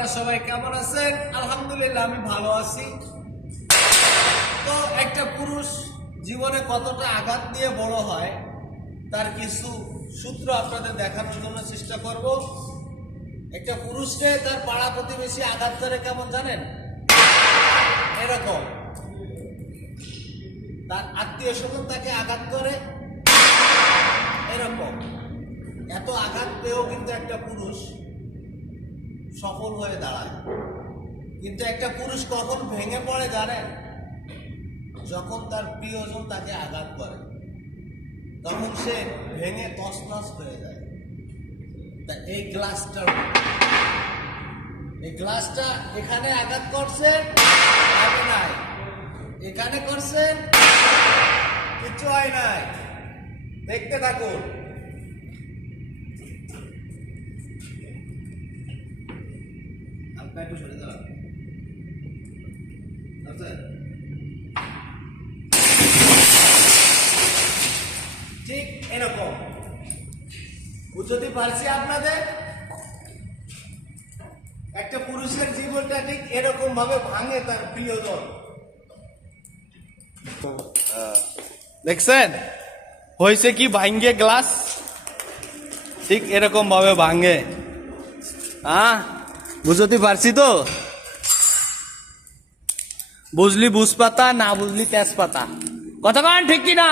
আপনারা সবাই কেমন আছেন? আলহামদুলিল্লাহ আমি ভালো আছি। তো একটা পুরুষ জীবনে কতটা আঘাত দিয়ে বড় হয় তার কিছু সূত্র আপনাদের দেখানোর জন্য চেষ্টা করব। একটা পুরুষকে তার পাড়া প্রতিবেশী আঘাত করে কেমন জানেন? এরকম। তার আত্মীয় স্বজন তাকে আঘাত করে এরকম। এত আঘাত পেয়েও কিন্তু একটা পুরুষ সফল হয়ে দাঁড়ায়। কিন্তু একটা পুরুষ কখন ভেঙে পড়ে জানেন? যখন তার প্রিয়জন তাকে আঘাত করে, তখন সে ভেঙে তছনছ হয়ে যায়। তা এই গ্লাসটা এখানে আঘাত করছে নাই, এখানে করছেন কিছু হয় নাই। দেখতে থাকুন। একটু সরে দাও। ঠিক এরকম বুঝতে পারছি আপনাদের। একটা পুরুষের জীবনটা ঠিক এরকম ভাবে ভাঙে তার প্রিয়জন। দেখছেন হয়েছে কি? ভাঙ্গে গ্লাস ঠিক এরকম ভাবে ভাঙে। বুঝতে পারছি তো। বুঝলি বুঝ পাতা, না বুঝলি তেজপাতা। কথা কন ঠিক কিনা?